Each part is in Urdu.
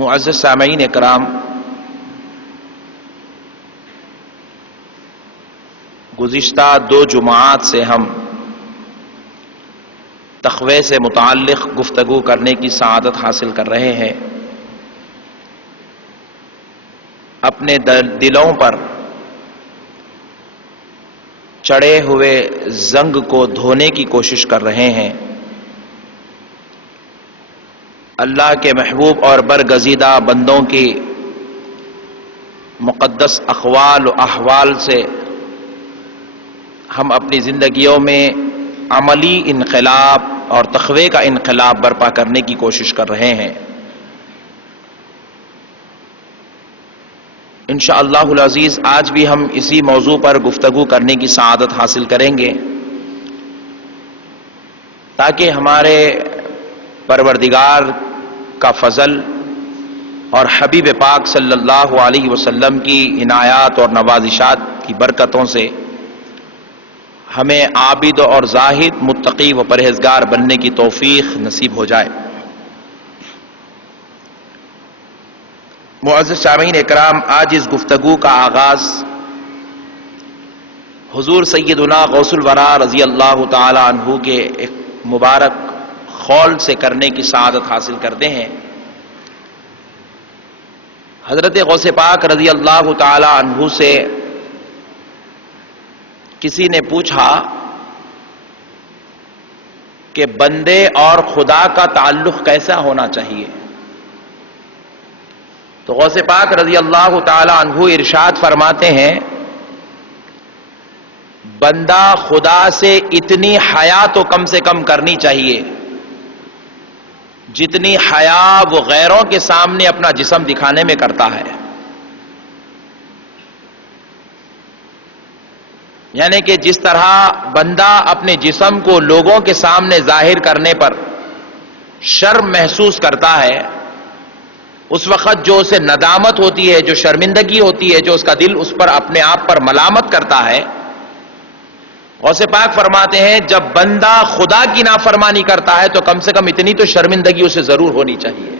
معزز سامعین کرام، گزشتہ 2 جمعات سے ہم تقوی سے متعلق گفتگو کرنے کی سعادت حاصل کر رہے ہیں۔ اپنے دلوں پر چڑھے ہوئے زنگ کو دھونے کی کوشش کر رہے ہیں۔ اللہ کے محبوب اور برگزیدہ بندوں کی مقدس اقوال و احوال سے ہم اپنی زندگیوں میں عملی انقلاب اور تقوی کا انقلاب برپا کرنے کی کوشش کر رہے ہیں۔ انشاءاللہ العزیز آج بھی ہم اسی موضوع پر گفتگو کرنے کی سعادت حاصل کریں گے، تاکہ ہمارے پروردگار کا فضل اور حبیب پاک صلی اللہ علیہ وسلم کی عنایات اور نوازشات کی برکتوں سے ہمیں عابد اور زاہد، متقی و پرہیزگار بننے کی توفیق نصیب ہو جائے۔ معزز سامعین اکرام، آج اس گفتگو کا آغاز حضور سیدنا غوث الورا رضی اللہ تعالی عنہ کے ایک مبارک قول سے کرنے کی سعادت حاصل کرتے ہیں۔ حضرت غوث پاک رضی اللہ تعالی عنہ سے کسی نے پوچھا کہ بندے اور خدا کا تعلق کیسا ہونا چاہیے؟ تو غوث پاک رضی اللہ تعالی عنہ ارشاد فرماتے ہیں، بندہ خدا سے اتنی حیا تو کم سے کم کرنی چاہیے جتنی حیا وہ غیروں کے سامنے اپنا جسم دکھانے میں کرتا ہے۔ یعنی کہ جس طرح بندہ اپنے جسم کو لوگوں کے سامنے ظاہر کرنے پر شرم محسوس کرتا ہے، اس وقت جو اسے ندامت ہوتی ہے، جو شرمندگی ہوتی ہے، جو اس کا دل اس پر اپنے آپ پر ملامت کرتا ہے، غوث پاک فرماتے ہیں جب بندہ خدا کی نافرمانی کرتا ہے تو کم سے کم اتنی تو شرمندگی اسے ضرور ہونی چاہیے۔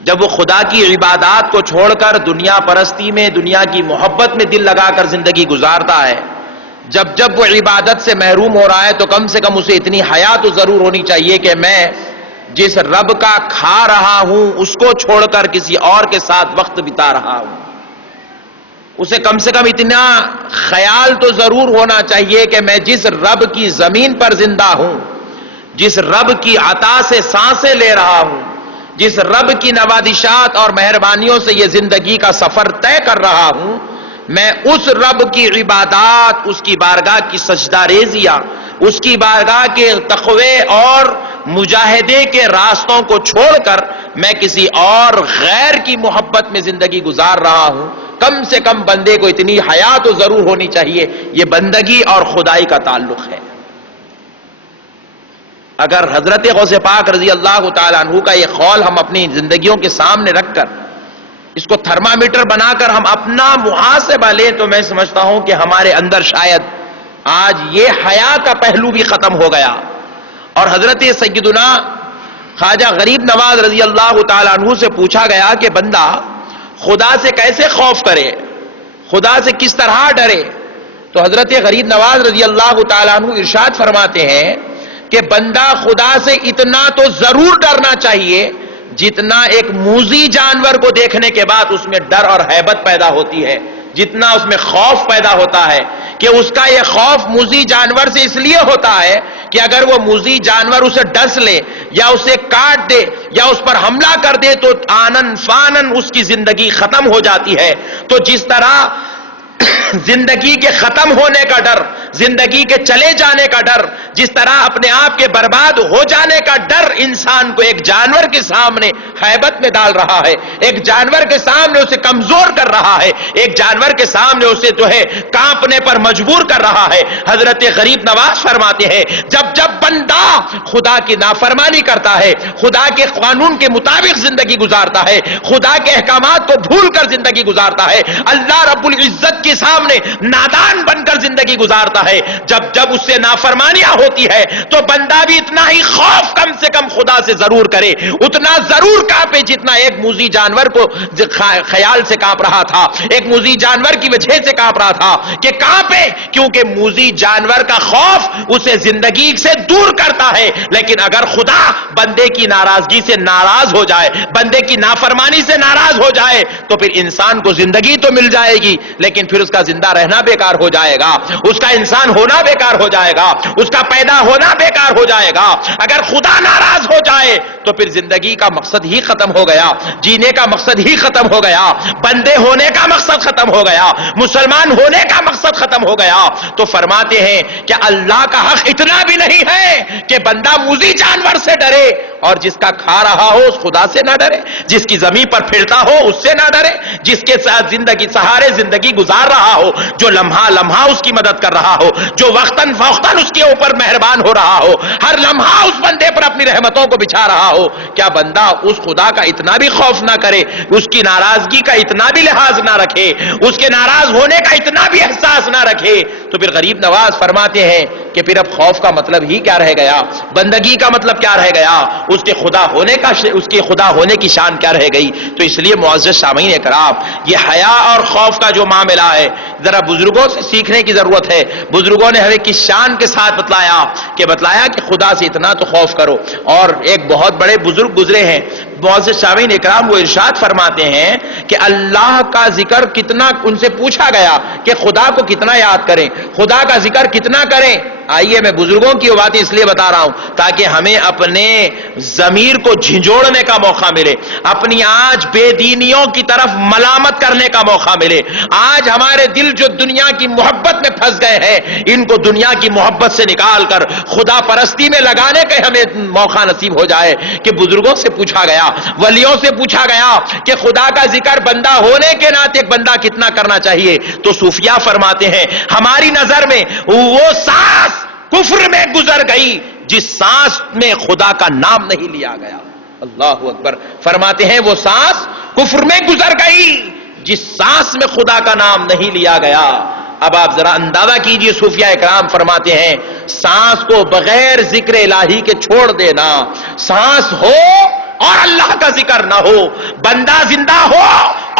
جب وہ خدا کی عبادات کو چھوڑ کر دنیا پرستی میں، دنیا کی محبت میں دل لگا کر زندگی گزارتا ہے، جب وہ عبادت سے محروم ہو رہا ہے تو کم سے کم اسے اتنی حیا تو ضرور ہونی چاہیے کہ میں جس رب کا کھا رہا ہوں اس کو چھوڑ کر کسی اور کے ساتھ وقت بتا رہا ہوں۔ اسے کم سے کم اتنا خیال تو ضرور ہونا چاہیے کہ میں جس رب کی زمین پر زندہ ہوں، جس رب کی عطا سے سانسیں لے رہا ہوں، جس رب کی نوازشات اور مہربانیوں سے یہ زندگی کا سفر طے کر رہا ہوں، میں اس رب کی عبادات، اس کی بارگاہ کی سجدہ ریزیاں، اس کی بارگاہ کے تقوی اور مجاہدے کے راستوں کو چھوڑ کر میں کسی اور غیر کی محبت میں زندگی گزار رہا ہوں۔ کم سے کم بندے کو اتنی حیا تو ضرور ہونی چاہیے۔ یہ بندگی اور خدائی کا تعلق ہے۔ اگر حضرت غوث پاک رضی اللہ تعالیٰ عنہ کا یہ قول ہم اپنی زندگیوں کے سامنے رکھ کر اس کو تھرمامیٹر بنا کر ہم اپنا محاسبہ لیں تو میں سمجھتا ہوں کہ ہمارے اندر شاید آج یہ حیا کا پہلو بھی ختم ہو گیا، اور حضرت سیدنا خواجہ غریب نواز رضی اللہ تعالیٰ عنہ سے پوچھا گیا کہ بندہ خدا سے کیسے خوف کرے، خدا سے کس طرح ڈرے؟ تو حضرت غریب نواز رضی اللہ تعالیٰ عنہ ارشاد فرماتے ہیں کہ بندہ خدا سے اتنا تو ضرور ڈرنا چاہیے جتنا ایک موذی جانور کو دیکھنے کے بعد اس میں ڈر اور ہیبت پیدا ہوتی ہے، جتنا اس میں خوف پیدا ہوتا ہے، کہ اس کا یہ خوف موذی جانور سے اس لیے ہوتا ہے کہ اگر وہ موذی جانور اسے ڈس لے یا اسے کاٹ دے یا اس پر حملہ کر دے تو آنن فانن اس کی زندگی ختم ہو جاتی ہے۔ تو جس طرح زندگی کے ختم ہونے کا ڈر، زندگی کے چلے جانے کا ڈر، جس طرح اپنے آپ کے برباد ہو جانے کا ڈر انسان کو ایک جانور کے سامنے ہیبت میں ڈال رہا ہے، ایک جانور کے سامنے اسے کمزور کر رہا ہے، ایک جانور کے سامنے اسے جو ہے کانپنے پر مجبور کر رہا ہے۔ حضرت غریب نواز فرماتے ہیں جب بندہ خدا کی نافرمانی کرتا ہے، خدا کے قانون کے مطابق زندگی گزارتا ہے، خدا کے احکامات کو بھول کر زندگی گزارتا ہے، اللہ رب العزت کے ساتھ سامنے نادان بن کر زندگی گزارتا ہے. جب جب اس سے نافرمانیاں ہوتی ہے تو بندہ بھی اتنا ہی خوف کم سے کم خدا سے ضرور کرے, اتنا ضرور کانپے جتنا ایک موذی جانور کو خیال سے کانپ رہا تھا, ایک موذی جانور کی وجہ سے کانپ رہا تھا کہ کانپے, کیونکہ موذی جانور کا خوف اسے زندگی سے دور کرتا ہے. لیکن اگر خدا بندے کی ناراضگی سے ناراض ہو جائے, بندے کی نافرمانی سے ناراض ہو جائے, تو پھر انسان کو زندگی تو مل جائے گی لیکن پھر اس کا زندہ رہنا بیکار ہو جائے گا, اس کا انسان ہونا بیکار ہو جائے گا, اس کا پیدا ہونا بیکار ہو جائے گا. اگر خدا ناراض ہو جائے تو پھر زندگی کا مقصد ہی ختم ہو گیا, جینے کا مقصد ہی ختم ہو گیا, بندے ہونے کا مقصد ختم ہو گیا, مسلمان ہونے کا مقصد ختم ہو گیا. تو فرماتے ہیں کہ اللہ کا حق اتنا بھی نہیں ہے کہ بندہ موذی جانور سے ڈرے اور جس کا کھا رہا ہو اس خدا سے نہ ڈرے, جس کی زمین پر پھرتا ہو اس سے نہ ڈرے, جس کے ساتھ زندگی سہارے زندگی گزار رہا ہو, جو لمحہ لمحہ اس کی مدد کر رہا ہو, جو وقتاً فوقتاً اس کے اوپر مہربان ہو رہا ہو, ہر لمحہ اس بندے پر اپنی رحمتوں کو بچھا رہا ہو, کیا بندہ اس خدا کا اتنا بھی خوف نہ کرے, اس کی ناراضگی کا اتنا بھی لحاظ نہ رکھے, اس کے ناراض ہونے کا اتنا بھی احساس نہ رکھے؟ تو پھر غریب نواز فرماتے ہیں کہ پھر اب خوف کا مطلب ہی کیا رہ گیا, بندگی کا مطلب کیا رہ گیا, اس کے خدا ہونے کا اس کے خدا ہونے کی شان کیا رہ گئی؟ تو اس لیے معزز سامعین اکرام, یہ حیا اور خوف کا جو معاملہ ہے ذرا بزرگوں سے سیکھنے کی ضرورت ہے. بزرگوں نے ہمیں کس شان کے ساتھ بتلایا کہ خدا سے اتنا تو خوف کرو. اور ایک بہت بڑے بزرگ گزرے ہیں معزز سامعین اکرام, وہ ارشاد فرماتے ہیں کہ اللہ کا ذکر کتنا, ان سے پوچھا گیا کہ خدا کو کتنا یاد کریں, خدا کا ذکر کتنا کریں. آئیے میں بزرگوں کی باتیں اس لیے بتا رہا ہوں تاکہ ہمیں اپنے ضمیر کو جھنجھوڑنے کا موقع ملے, اپنی آج بے دینیوں کی طرف ملامت کرنے کا موقع ملے. آج ہمارے دل جو دنیا کی محبت میں پھنس گئے ہیں, ان کو دنیا کی محبت سے نکال کر خدا پرستی میں لگانے کا ہمیں موقع نصیب ہو جائے. کہ بزرگوں سے پوچھا گیا, ولیوں سے پوچھا گیا کہ خدا کا ذکر بندہ ہونے کے ناطے ایک بندہ کتنا کرنا چاہیے, تو صوفیاء فرماتے ہیں ہماری نظر میں وہ سانس کفر میں گزر گئی جس سانس میں خدا کا نام نہیں لیا گیا. اللہ اکبر. فرماتے ہیں وہ سانس کفر میں گزر گئی جس سانس میں خدا کا نام نہیں لیا گیا. اب آپ ذرا اندازہ کیجئے, صوفیاء اکرام فرماتے ہیں سانس کو بغیر ذکر الہی کے چھوڑ دینا, سانس ہو اور اللہ کا ذکر نہ ہو, بندہ زندہ ہو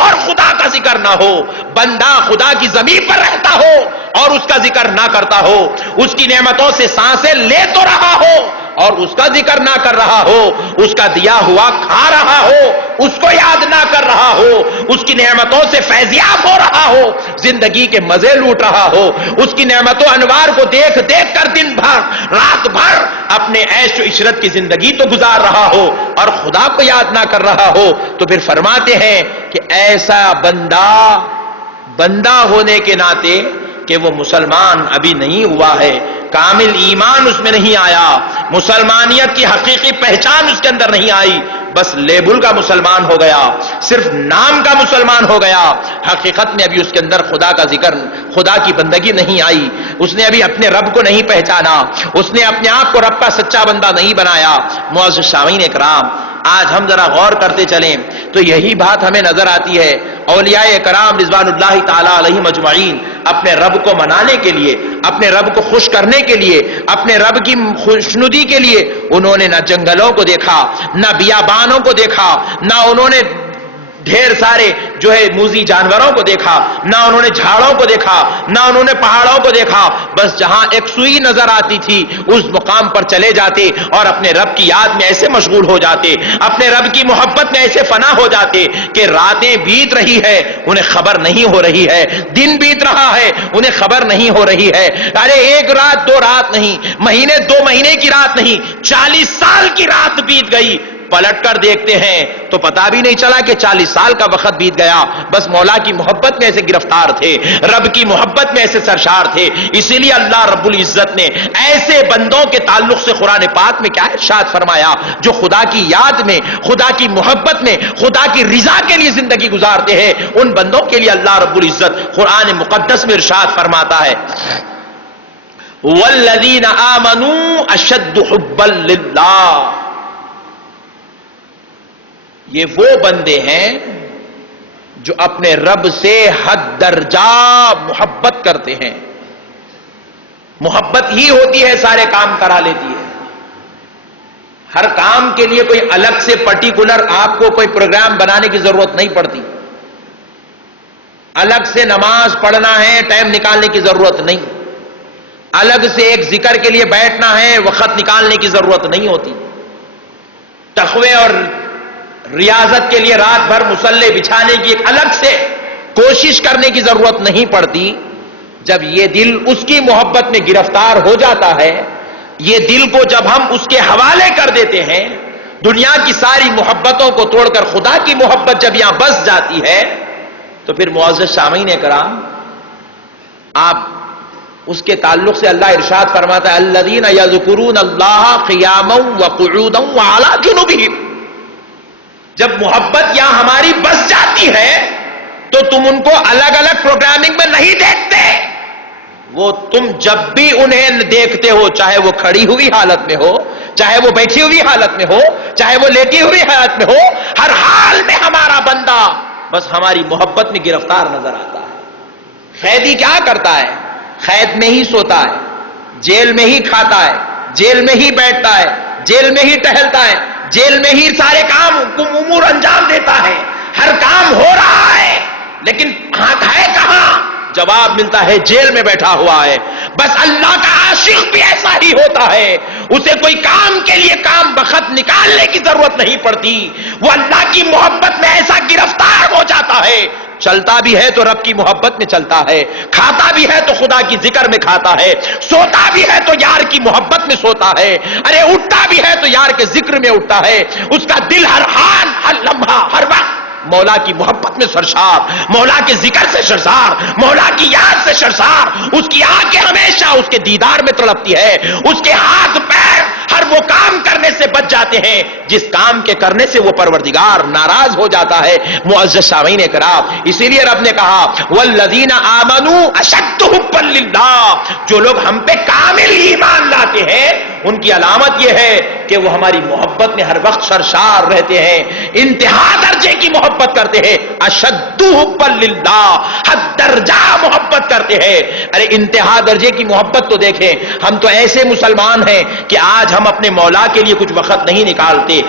اور خدا کا ذکر نہ ہو, بندہ خدا کی زمین پر رہتا ہو اور اس کا ذکر نہ کرتا ہو, اس کی نعمتوں سے سانسیں لے تو رہا ہو اور اس کا ذکر نہ کر رہا ہو, اس کا دیا ہوا کھا رہا ہو, اس کو یاد نہ کر رہا ہو, اس کی نعمتوں سے فیضیاب ہو رہا ہو, زندگی کے مزے لوٹ رہا ہو, اس کی نعمتوں انوار کو دیکھ دیکھ کر دن بھر رات بھر اپنے عیش و عشرت کی زندگی تو گزار رہا ہو اور خدا کو یاد نہ کر رہا ہو, تو پھر فرماتے ہیں کہ ایسا بندہ ہونے کے ناطے کہ وہ مسلمان ابھی نہیں ہوا ہے, کامل ایمان اس میں نہیں آیا, مسلمانیت کی حقیقی پہچان اس کے اندر نہیں آئی, بس لیبل کا مسلمان ہو گیا, صرف نام کا مسلمان ہو گیا, حقیقت میں ابھی اس کے اندر خدا کا ذکر, خدا کی بندگی نہیں آئی, اس نے ابھی اپنے رب کو نہیں پہچانا, اس نے اپنے آپ کو رب کا سچا بندہ نہیں بنایا. معزز سامعین اکرام, آج ہم ذرا غور کرتے چلیں تو یہی بات ہمیں نظر آتی ہے. اولیاء کرام رضوان اللہ تعالی علیہم اجمعین اپنے رب کو منانے کے لیے, اپنے رب کو خوش کرنے کے لیے, اپنے رب کی خوشنودی کے لیے انہوں نے نہ جنگلوں کو دیکھا, نہ بیابانوں کو دیکھا, نہ انہوں نے ڈھیر سارے جو ہے موذی جانوروں کو دیکھا, نہ انہوں نے جھاڑوں کو دیکھا, نہ انہوں نے پہاڑوں کو دیکھا, بس جہاں ایک سوئی نظر آتی تھی اس مقام پر چلے جاتے اور اپنے رب کی یاد میں ایسے مشغول ہو جاتے, اپنے رب کی محبت میں ایسے فنا ہو جاتے کہ راتیں بیت رہی ہے انہیں خبر نہیں ہو رہی ہے, دن بیت رہا ہے انہیں خبر نہیں ہو رہی ہے. ارے ایک رات دو رات نہیں, مہینے دو مہینے کی رات نہیں, 40 سال کی رات بیت گئی. پلٹ کر دیکھتے ہیں تو پتا بھی نہیں چلا کہ 40 سال کا وقت بیت گیا, بس مولا کی محبت میں ایسے گرفتار تھے, رب کی محبت میں ایسے سرشار تھے. اسی لیے اللہ رب العزت نے ایسے بندوں کے تعلق سے قرآن پاک میں کیا ارشاد فرمایا جو خدا کی یاد میں, خدا کی محبت میں, خدا کی رضا کے لیے زندگی گزارتے ہیں, ان بندوں کے لیے اللہ رب العزت قرآن مقدس میں ارشاد فرماتا ہے والذین آمنوا اشد حبا للہ. یہ وہ بندے ہیں جو اپنے رب سے حد درجہ محبت کرتے ہیں. محبت ہی ہوتی ہے سارے کام کرا لیتی ہے. ہر کام کے لیے کوئی الگ سے پرٹیکولر آپ کو کوئی پروگرام بنانے کی ضرورت نہیں پڑتی. الگ سے نماز پڑھنا ہے ٹائم نکالنے کی ضرورت نہیں. الگ سے ایک ذکر کے لیے بیٹھنا ہے وقت نکالنے کی ضرورت نہیں ہوتی. تقوی اور ریاضت کے لیے رات بھر مصلے بچھانے کی ایک الگ سے کوشش کرنے کی ضرورت نہیں پڑتی. جب یہ دل اس کی محبت میں گرفتار ہو جاتا ہے، یہ دل کو جب ہم اس کے حوالے کر دیتے ہیں، دنیا کی ساری محبتوں کو توڑ کر خدا کی محبت جب یہاں بس جاتی ہے، تو پھر معزز سامعین کرام، آپ اس کے تعلق سے اللہ ارشاد فرماتا ہے الذین یذکرون اللہ قیاما وقعودا وعلی جنوبہم. جب محبت یہاں ہماری بس جاتی ہے تو تم ان کو الگ الگ پروگرامنگ میں نہیں دیکھتے. وہ تم جب بھی انہیں دیکھتے ہو، چاہے وہ کھڑی ہوئی حالت میں ہو، چاہے وہ بیٹھی ہوئی حالت میں ہو، چاہے وہ لیٹی ہوئی حالت میں ہو، ہر حال میں ہمارا بندہ بس ہماری محبت میں گرفتار نظر آتا ہے. قیدی کیا کرتا ہے؟ قید میں ہی سوتا ہے، جیل میں ہی کھاتا ہے، جیل میں ہی بیٹھتا ہے، جیل میں ہی ٹہلتا ہے، جیل میں ہی سارے کام امور انجام دیتا ہے. ہر کام ہو رہا ہے لیکن ہے کہاں؟ جواب ملتا ہے جیل میں بیٹھا ہوا ہے. بس اللہ کا عاشق بھی ایسا ہی ہوتا ہے. اسے کوئی کام کے لیے کام بخت نکالنے کی ضرورت نہیں پڑتی. وہ اللہ کی محبت میں ایسا گرفتار ہو جاتا ہے. چلتا بھی ہے تو رب کی محبت میں چلتا ہے، کھاتا بھی ہے تو خدا کی ذکر میں کھاتا ہے، سوتا بھی ہے تو یار کی محبت میں سوتا ہے، ارے اٹھتا بھی ہے تو یار کے ذکر میں اٹھتا ہے. اس کا دل ہر حال، ہر لمحہ، ہر وقت مولا کی محبت میں سرشار، مولا کے ذکر سے سرشار، مولا کی یاد سے سرشار. اس کی آنکھیں ہمیشہ اس کے دیدار میں تڑپتی ہے. اس کے ہاتھ پیر ہر وہ کام کرنے سے بچ جاتے ہیں جس کام کے کرنے سے وہ پروردگار ناراض ہو جاتا ہے. معزز سامعین کرام، اسی لیے رب نے کہا والذین آمنوا اشد حبا للہ. جو لوگ ہم پہ کامل ایمان لاتے ہیں ان کی علامت یہ ہے کہ وہ ہماری محبت میں ہر وقت سرشار رہتے ہیں، انتہا درجے کی محبت کرتے ہیں. اشد حبا للہ، حد درجہ محبت کرتے ہیں. ارے انتہا درجے کی محبت تو دیکھیں، ہم تو ایسے مسلمان ہیں کہ آج ہم اپنے مولا کے لیے کچھ وقت نہیں نکالتے،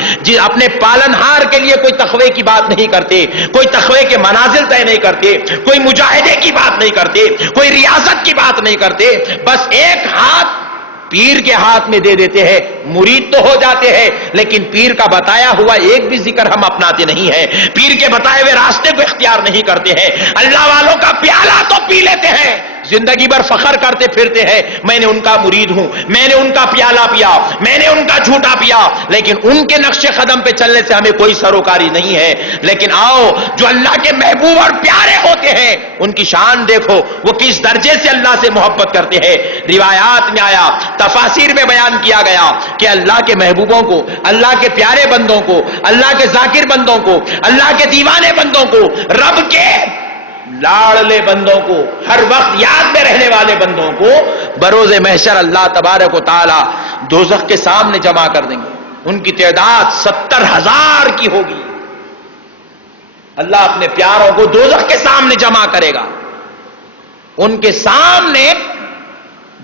اپنے پالن ہار کے لیے کوئی تقوی کی بات نہیں کرتے، کوئی تقوی کے منازل طے نہیں کرتے، کوئی مجاہدے کی بات نہیں کرتے، کوئی ریاضت کی بات نہیں کرتے. بس ایک ہاتھ پیر کے ہاتھ میں دے دیتے ہیں، مرید تو ہو جاتے ہیں لیکن پیر کا بتایا ہوا ایک بھی ذکر ہم اپناتے نہیں ہیں، پیر کے بتائے ہوئے راستے کو اختیار نہیں کرتے ہیں. اللہ والوں کا پیالہ تو پی لیتے ہیں، زندگی بھر فخر کرتے پھرتے ہیں میں نے ان کا مرید ہوں، میں نے ان کا پیالہ پیا، میں نے ان کا جھوٹا پیا، لیکن ان کے نقش قدم پہ چلنے سے ہمیں کوئی سروکاری نہیں ہے. لیکن آؤ جو اللہ کے محبوب اور پیارے ہوتے ہیں ان کی شان دیکھو، وہ کس درجے سے اللہ سے محبت کرتے ہیں. روایات میں آیا، تفاسیر میں بیان کیا گیا کہ اللہ کے محبوبوں کو، اللہ کے پیارے بندوں کو، اللہ کے ذاکر بندوں کو، اللہ کے دیوانے بندوں کو، رب کے لاڑلے بندوں کو، ہر وقت یاد میں رہنے والے بندوں کو بروز محشر اللہ تبارک و تعالی دوزخ کے سامنے جمع کر دیں گے. ان کی تعداد 70,000 کی ہوگی. اللہ اپنے پیاروں کو دوزخ کے سامنے جمع کرے گا. ان کے سامنے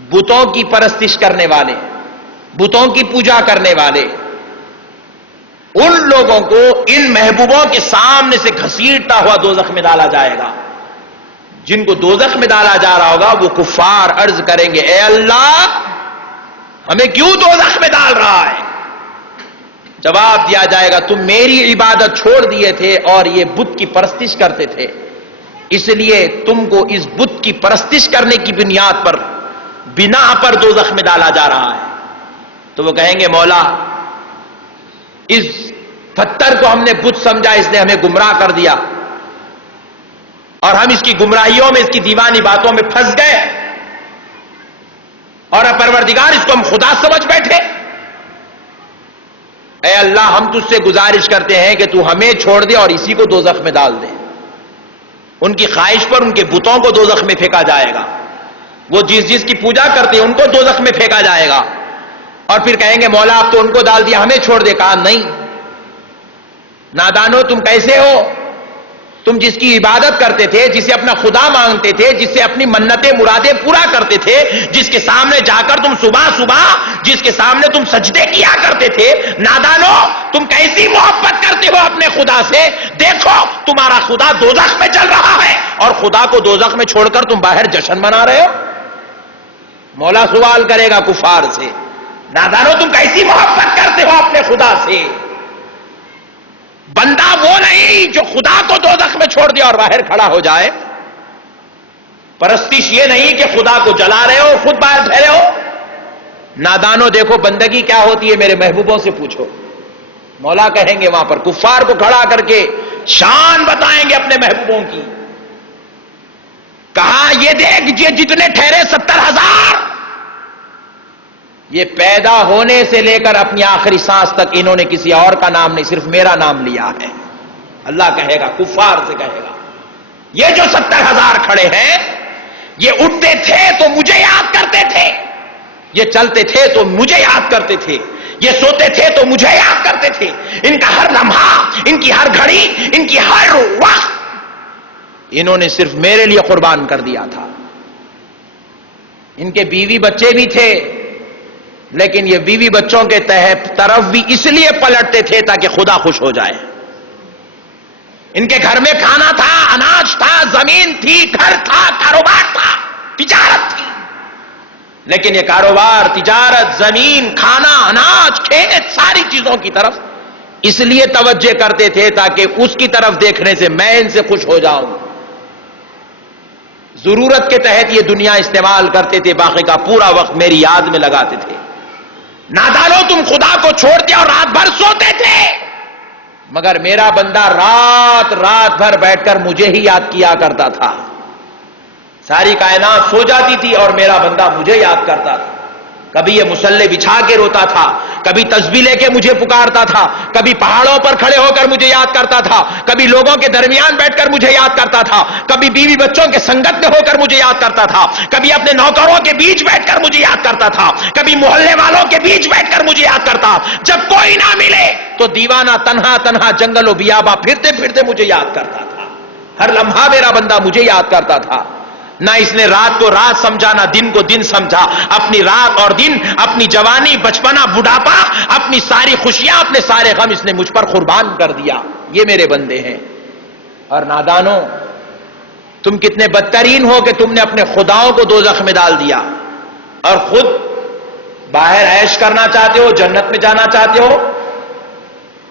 بتوں کی پرستش کرنے والے، بتوں کی پوجا کرنے والے، ان لوگوں کو ان محبوبوں کے سامنے سے گھسیٹتا ہوا دوزخ میں ڈالا جائے گا. جن کو دوزخ میں ڈالا جا رہا ہوگا وہ کفار عرض کریں گے اے اللہ ہمیں کیوں دوزخ میں ڈال رہا ہے؟ جواب دیا جائے گا تم میری عبادت چھوڑ دیے تھے اور یہ بت کی پرستش کرتے تھے، اس لیے تم کو اس بت کی پرستش کرنے کی بنیاد پر، بنا پر دوزخ میں ڈالا جا رہا ہے. تو وہ کہیں گے مولا اس پتھر کو ہم نے بت سمجھا، اس نے ہمیں گمراہ کر دیا اور ہم اس کی گمراہیوں میں، اس کی دیوانی باتوں میں پھنس گئے اور پروردگار اس کو ہم خدا سمجھ بیٹھے. اے اللہ ہم تجھ سے گزارش کرتے ہیں کہ تو ہمیں چھوڑ دے اور اسی کو دوزخ میں ڈال دے. ان کی خواہش پر ان کے بتوں کو دوزخ میں پھینکا جائے گا، وہ جس کی پوجا کرتے ہیں ان کو دوزخ میں پھینکا جائے گا اور پھر کہیں گے مولا آپ تو ان کو ڈال دیا ہمیں چھوڑ دے. کہا نہیں، نادانو تم کیسے ہو؟ تم جس کی عبادت کرتے تھے، جسے اپنا خدا مانگتے تھے، جس سے اپنی منتیں مرادیں پورا کرتے تھے، جس کے سامنے جا کر تم صبح صبح جس کے سامنے تم سجدے کیا کرتے تھے، نادانو تم کیسی محبت کرتے ہو اپنے خدا سے؟ دیکھو تمہارا خدا دوزخ میں چل رہا ہے اور خدا کو دوزخ میں چھوڑ کر تم باہر جشن منا رہے ہو۔ مولا سوال کرے گا کفار سے، نادانو تم کیسی محبت کرتے ہو اپنے خدا سے؟ بندہ وہ نہیں جو خدا کو دوزخ میں چھوڑ دیا اور باہر کھڑا ہو جائے۔ پرستش یہ نہیں کہ خدا کو جلا رہے ہو خود باہر ٹھہرے ہو۔ نادانو دیکھو بندگی کیا ہوتی ہے میرے محبوبوں سے پوچھو۔ مولا کہیں گے وہاں پر کفار کو کھڑا کر کے شان بتائیں گے اپنے محبوبوں کی۔ کہا یہ دیکھ یہ جتنے ٹھہرے 70,000، یہ پیدا ہونے سے لے کر اپنی آخری سانس تک انہوں نے کسی اور کا نام نہیں، صرف میرا نام لیا ہے۔ اللہ کہے گا کفار سے کہے گا یہ جو 70,000 کھڑے ہیں یہ اٹھتے تھے تو مجھے یاد کرتے تھے، یہ چلتے تھے تو مجھے یاد کرتے تھے، یہ سوتے تھے تو مجھے یاد کرتے تھے۔ ان کا ہر لمحہ، ان کی ہر گھڑی، ان کی ہر وقت انہوں نے صرف میرے لیے قربان کر دیا تھا۔ ان کے بیوی بچے بھی تھے لیکن یہ بیوی بچوں کے طرف بھی اس لیے پلٹتے تھے تاکہ خدا خوش ہو جائے۔ ان کے گھر میں کھانا تھا، اناج تھا، زمین تھی، گھر تھا، کاروبار تھا، تجارت تھی، لیکن یہ کاروبار، تجارت، زمین، کھانا، اناج، کھیت، ساری چیزوں کی طرف اس لیے توجہ کرتے تھے تاکہ اس کی طرف دیکھنے سے میں ان سے خوش ہو جاؤں۔ ضرورت کے تحت یہ دنیا استعمال کرتے تھے، باقی کا پورا وقت میری یاد میں لگاتے تھے۔ نادانو تم خدا کو چھوڑتے اور رات بھر سوتے تھے، مگر میرا بندہ رات بھر بیٹھ کر مجھے ہی یاد کیا کرتا تھا۔ ساری کائنات سو جاتی تھی اور میرا بندہ مجھے یاد کرتا تھا۔ کبھی یہ مصلے بچھا کے روتا تھا، کبھی تسبیح لے کے مجھے پکارتا تھا، کبھی پہاڑوں پر کھڑے ہو کر مجھے یاد کرتا تھا، کبھی لوگوں کے درمیان بیٹھ کر مجھے یاد کرتا تھا، کبھی بیوی بچوں کے سنگت میں ہو کر مجھے یاد کرتا تھا، کبھی اپنے نوکروں کے بیچ بیٹھ کر مجھے یاد کرتا تھا، کبھی محلے والوں کے بیچ بیٹھ کر مجھے یاد کرتا۔ جب کوئی نہ ملے تو دیوانہ تنہا جنگل و بیاباں پھرتے پھرتے مجھے یاد کرتا تھا۔ ہر لمحہ میرا بندہ مجھے یاد کرتا تھا۔ نہ اس نے رات کو رات سمجھا، نہ دن کو دن سمجھا۔ اپنی رات اور دن، اپنی جوانی، بچپنا، بڑھاپا، اپنی ساری خوشیاں، اپنے سارے غم اس نے مجھ پر قربان کر دیا۔ یہ میرے بندے ہیں۔ اور نادانو تم کتنے بدترین ہو کہ تم نے اپنے خداؤں کو دوزخ میں ڈال دیا اور خود باہر عیش کرنا چاہتے ہو، جنت میں جانا چاہتے ہو۔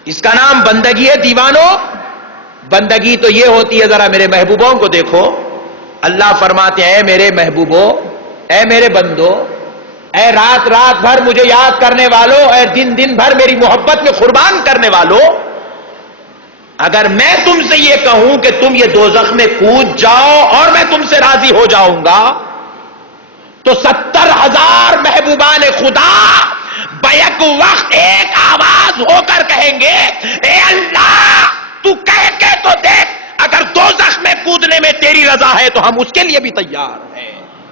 اس کا نام بندگی ہے دیوانو۔ بندگی تو یہ ہوتی ہے، ذرا میرے محبوبوں کو دیکھو۔ اللہ فرماتے ہیں اے میرے محبوبوں، اے میرے بندو، اے رات بھر مجھے یاد کرنے والوں، اے دن بھر میری محبت میں قربان کرنے والوں، اگر میں تم سے یہ کہوں کہ تم یہ دوزخ میں کود جاؤ اور میں تم سے راضی ہو جاؤں گا تو 70,000 محبوبان خدا بیک وقت ایک آواز ہو کر کہیں گے اے اللہ تو کہہ کے تو دیکھ، اگر دوزخ میں کودنے میں تیری رضا ہے تو ہم اس کے لیے بھی تیار ہیں،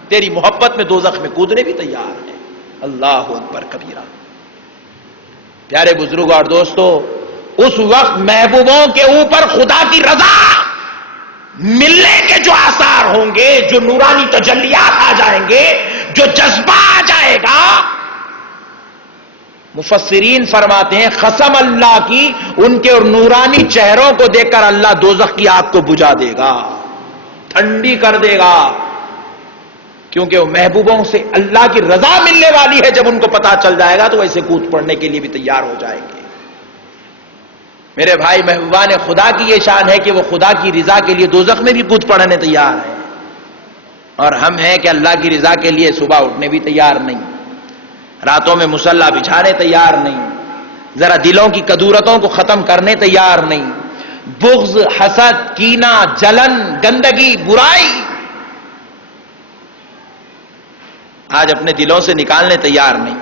تیری محبت میں دوزخ میں کودنے بھی تیار ہیں۔ اللہ اکبر کبیرہ۔ پیارے بزرگوں اور دوستو، اس وقت محبوبوں کے اوپر خدا کی رضا ملنے کے جو آثار ہوں گے، جو نورانی تجلیات آ جائیں گے، جو جذبہ آ جائے گا، مفسرین فرماتے ہیں قسم اللہ کی، ان کے اور نورانی چہروں کو دیکھ کر اللہ دوزخ کی آگ کو بجھا دے گا، ٹھنڈی کر دے گا، کیونکہ وہ محبوبوں سے اللہ کی رضا ملنے والی ہے۔ جب ان کو پتا چل جائے گا تو ویسے کود پڑنے کے لیے بھی تیار ہو جائیں گے۔ میرے بھائی، محبوبان خدا کی یہ شان ہے کہ وہ خدا کی رضا کے لیے دوزخ میں بھی کود پڑنے تیار ہے، اور ہم ہیں کہ اللہ کی رضا کے لیے صبح اٹھنے بھی تیار نہیں، راتوں میں مصلی بچھانے تیار نہیں، ذرا دلوں کی کدورتوں کو ختم کرنے تیار نہیں، بغض، حسد، کینہ، جلن، گندگی، برائی آج اپنے دلوں سے نکالنے تیار نہیں۔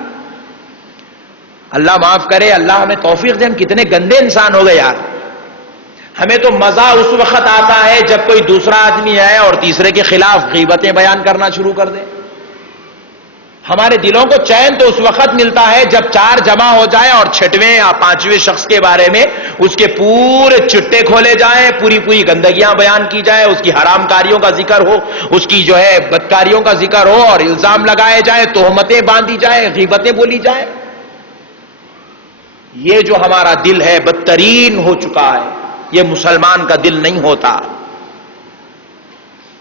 اللہ معاف کرے، اللہ ہمیں توفیق دے، ہم کتنے گندے انسان ہو گئے یار۔ ہمیں تو مزہ اس وقت آتا ہے جب کوئی دوسرا آدمی ہے اور تیسرے کے خلاف غیبتیں بیان کرنا شروع کر دے۔ ہمارے دلوں کو چین تو اس وقت ملتا ہے جب 4 جمع ہو جائے اور 6ویں یا 5ویں شخص کے بارے میں اس کے پورے چٹے کھولے جائیں، پوری گندگیاں بیان کی جائے، اس کی حرام کاریوں کا ذکر ہو، اس کی جو ہے بدکاریوں کا ذکر ہو، اور الزام لگائے جائے، تہمتیں باندھی جائے، غیبتیں بولی جائے. یہ جو ہمارا دل ہے بدترین ہو چکا ہے، یہ مسلمان کا دل نہیں ہوتا.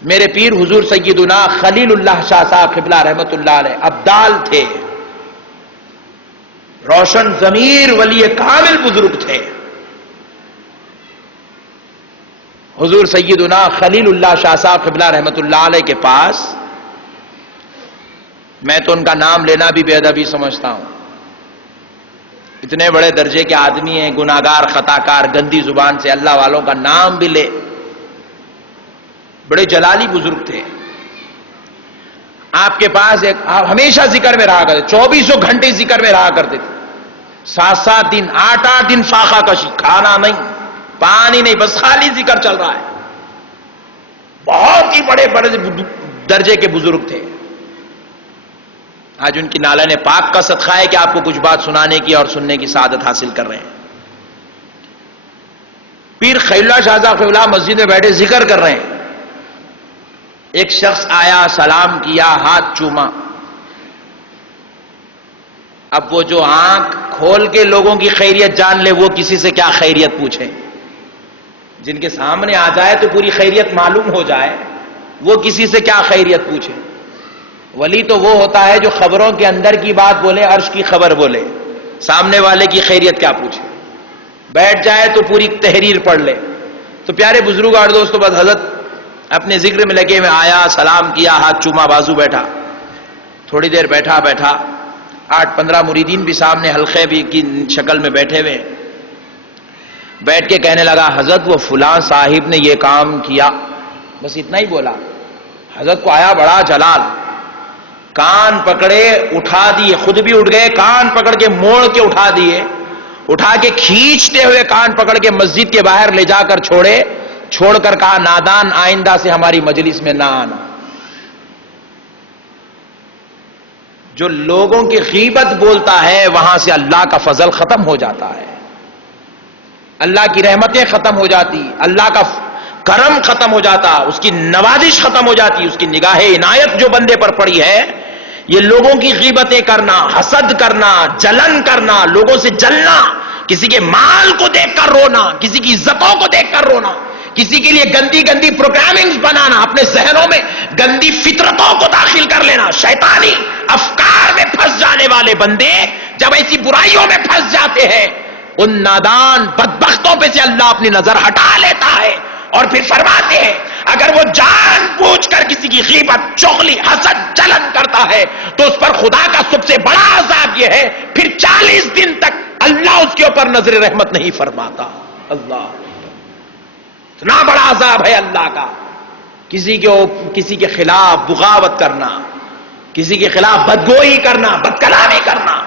میرے پیر حضور سیدنا خلیل اللہ شاہ صاحب قبلہ رحمت اللہ علیہ ابدال تھے، روشن ضمیر ولی کامل بزرگ تھے. حضور سیدنا خلیل اللہ شاہ صاحب قبلہ رحمت اللہ علیہ کے پاس، میں تو ان کا نام لینا بھی بے ادبی سمجھتا ہوں، اتنے بڑے درجے کے آدمی ہیں، گناہگار، خطاکار، گندی زبان سے اللہ والوں کا نام بھی لے، بڑے جلالی بزرگ تھے. آپ کے پاس ایک ہمیشہ ذکر میں رہا کرتے، 24 گھنٹے ذکر میں رہا کرتے تھے. 7 دن 8 دن فاقہ کشی، کھانا نہیں، پانی نہیں، بس خالی ذکر چل رہا ہے. بہت ہی بڑے درجے کے بزرگ تھے. آج ان کی نالہ نے پاک کا صدقہ ہے کہ آپ کو کچھ بات سنانے کی اور سننے کی سعادت حاصل کر رہے ہیں. پیر خلیل اللہ شاہ صاحب قبلہ مسجد میں بیٹھے ذکر کر رہے ہیں. ایک شخص آیا، سلام کیا، ہاتھ چوما. اب وہ جو آنکھ کھول کے لوگوں کی خیریت جان لے، وہ کسی سے کیا خیریت پوچھے؟ جن کے سامنے آ جائے تو پوری خیریت معلوم ہو جائے، وہ کسی سے کیا خیریت پوچھے؟ ولی تو وہ ہوتا ہے جو خبروں کے اندر کی بات بولے، عرش کی خبر بولے، سامنے والے کی خیریت کیا پوچھے؟ بیٹھ جائے تو پوری تحریر پڑھ لے. تو پیارے بزرگ اور دوستوں، بس حضرت اپنے ذکر میں لگے، میں آیا، سلام کیا، ہاتھ چوما، بازو بیٹھا. تھوڑی دیر بیٹھا 8-15 مریدین بھی سامنے حلقے بھی کی شکل میں بیٹھے ہوئے. بیٹھ کے کہنے لگا، حضرت وہ فلاں صاحب نے یہ کام کیا. بس اتنا ہی بولا. حضرت کو آیا بڑا جلال، کان پکڑے اٹھا دیے، خود بھی اٹھ گئے، کان پکڑ کے موڑ کے اٹھا دیے، اٹھا کے کھینچتے ہوئے کان پکڑ کے مسجد کے باہر لے جا کر چھوڑ کر کہا، نادان، آئندہ سے ہماری مجلس میں نہ آنا. جو لوگوں کی غیبت بولتا ہے وہاں سے اللہ کا فضل ختم ہو جاتا ہے، اللہ کی رحمتیں ختم ہو جاتی، اللہ کا کرم ختم ہو جاتا، اس کی نوازش ختم ہو جاتی، اس کی نگاہ عنایت جو بندے پر پڑی ہے. یہ لوگوں کی غیبتیں کرنا، حسد کرنا، جلن کرنا، لوگوں سے جلنا، کسی کے مال کو دیکھ کر رونا، کسی کی عزتوں کو دیکھ کر رونا، کسی کے لیے گندی پروگرامنگز بنانا، اپنے ذہنوں میں گندی فطرتوں کو داخل کر لینا، شیطانی افکار میں پھنس جانے والے بندے جب ایسی برائیوں میں پھنس جاتے ہیں، ان نادان بدبختوں پہ سے اللہ اپنی نظر ہٹا لیتا ہے اور پھر فرماتے ہیں، اگر وہ جان بوجھ کر کسی کی غیبت، چغلی، حسد، جلن کرتا ہے تو اس پر خدا کا سب سے بڑا عذاب یہ ہے، پھر 40 دن تک اللہ اس کے اوپر نظر رحمت نہیں فرماتا. اللہ، اتنا بڑا عذاب ہے اللہ کا. کسی کے خلاف بغاوت کرنا، کسی کے خلاف بدگوئی کرنا، بدکلامی کرنا.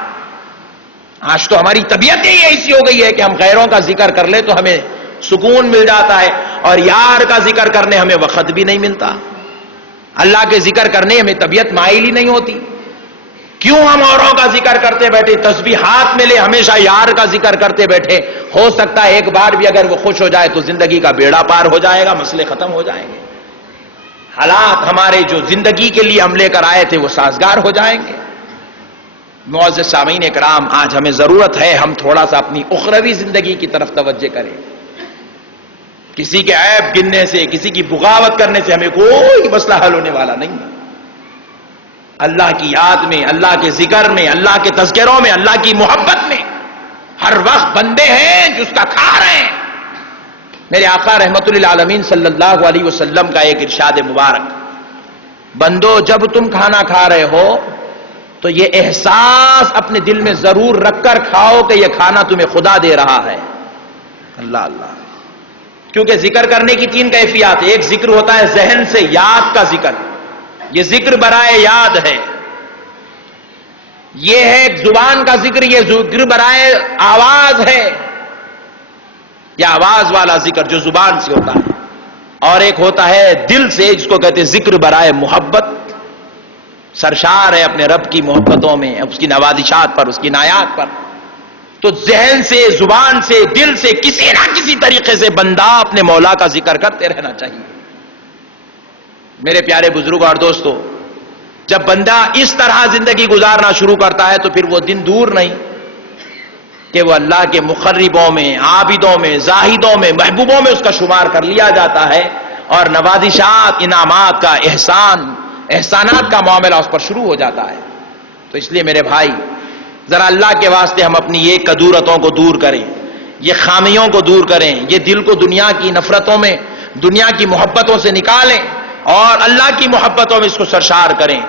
آج تو ہماری طبیعت ہی ایسی ہو گئی ہے کہ ہم غیروں کا ذکر کر لیں تو ہمیں سکون مل جاتا ہے، اور یار کا ذکر کرنے ہمیں وقت بھی نہیں ملتا. اللہ کے ذکر کرنے ہمیں طبیعت مائل ہی نہیں ہوتی. کیوں ہم اوروں کا ذکر کرتے بیٹھے، تسبیح ہاتھ میں لے ہمیشہ یار کا ذکر کرتے بیٹھے؟ ہو سکتا ہے ایک بار بھی اگر وہ خوش ہو جائے تو زندگی کا بیڑا پار ہو جائے گا، مسئلے ختم ہو جائیں گے، حالات ہمارے جو زندگی کے لیے ہم لے کر آئے تھے وہ سازگار ہو جائیں گے. معزز سامعین اکرام، آج ہمیں ضرورت ہے ہم تھوڑا سا اپنی اخروی زندگی کی طرف توجہ کریں. کسی کے عیب گننے سے، کسی کی بغاوت کرنے سے ہمیں کوئی مسئلہ حل ہونے والا نہیں. اللہ کی یاد میں، اللہ کے ذکر میں، اللہ کے تذکروں میں، اللہ کی محبت میں ہر وقت بندے ہیں جو اس کا کھا رہے ہیں. میرے آقا رحمت للعالمین صلی اللہ علیہ وسلم کا ایک ارشاد مبارک، بندو جب تم کھانا کھا رہے ہو تو یہ احساس اپنے دل میں ضرور رکھ کر کھاؤ کہ یہ کھانا تمہیں خدا دے رہا ہے. اللہ اللہ. کیونکہ ذکر کرنے کی 3 کیفیات، ایک ذکر ہوتا ہے ذہن سے، یاد کا ذکر، یہ ذکر برائے یاد ہے. یہ ہے زبان کا ذکر، یہ ذکر برائے آواز ہے، یہ آواز والا ذکر جو زبان سے ہوتا ہے. اور ایک ہوتا ہے دل سے، جس کو کہتے ہیں ذکر برائے محبت، سرشار ہے اپنے رب کی محبتوں میں، اس کی نوازشات پر، اس کی عنایات پر، تو ذہن سے، زبان سے، دل سے کسی نہ کسی طریقے سے بندہ اپنے مولا کا ذکر کرتے رہنا چاہیے۔ میرے پیارے بزرگ اور دوستو، جب بندہ اس طرح زندگی گزارنا شروع کرتا ہے تو پھر وہ دن دور نہیں کہ وہ اللہ کے مقربوں میں، عابدوں میں، زاہدوں میں، محبوبوں میں اس کا شمار کر لیا جاتا ہے، اور نوازشات، انعامات کا، احسانات کا معاملہ اس پر شروع ہو جاتا ہے۔ تو اس لیے میرے بھائی، ذرا اللہ کے واسطے ہم اپنی یہ کدورتوں کو دور کریں، یہ خامیوں کو دور کریں، یہ دل کو دنیا کی نفرتوں میں، دنیا کی محبتوں سے نکالیں اور اللہ کی محبتوں میں اس کو سرشار کریں،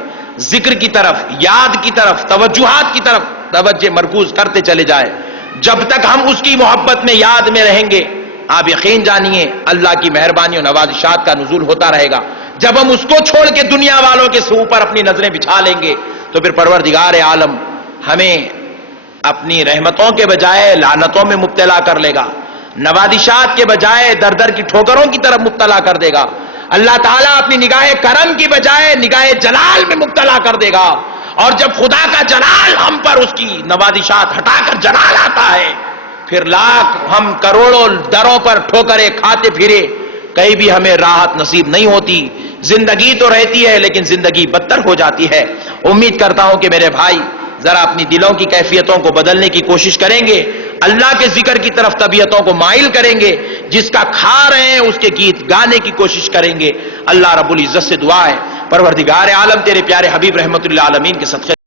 ذکر کی طرف، یاد کی طرف، توجہات کی طرف توجہ مرکوز کرتے چلے جائیں۔ جب تک ہم اس کی محبت میں، یاد میں رہیں گے، آپ یقین جانیے اللہ کی مہربانی اور نوازشات کا نزول ہوتا رہے گا۔ جب ہم اس کو چھوڑ کے دنیا والوں کے اوپر اپنی نظریں بچھا لیں گے تو پھر پروردگار عالم ہمیں اپنی رحمتوں کے بجائے لعنتوں میں مبتلا کر لے گا، نوازشات کے بجائے در در کی ٹھوکروں کی طرف مبتلا کر دے گا۔ اللہ تعالیٰ اپنی نگاہ کرم کی بجائے نگاہ جلال میں مبتلا کر دے گا، اور جب خدا کا جلال ہم پر اس کی نوازشات ہٹا کر جلال آتا ہے، پھر لاکھ ہم کروڑوں دروں پر ٹھوکریں کھاتے پھرے، کہیں بھی ہمیں راحت نصیب نہیں ہوتی۔ زندگی تو رہتی ہے لیکن زندگی بدتر ہو جاتی ہے۔ امید کرتا ہوں کہ میرے بھائی ذرا اپنی دلوں کی کیفیتوں کو بدلنے کی کوشش کریں گے، اللہ کے ذکر کی طرف طبیعتوں کو مائل کریں گے، جس کا کھا رہے ہیں اس کے گیت گانے کی کوشش کریں گے۔ اللہ رب العزت سے دعا ہے، پروردگار عالم تیرے پیارے حبیب رحمت اللہ عالمین کے صدقے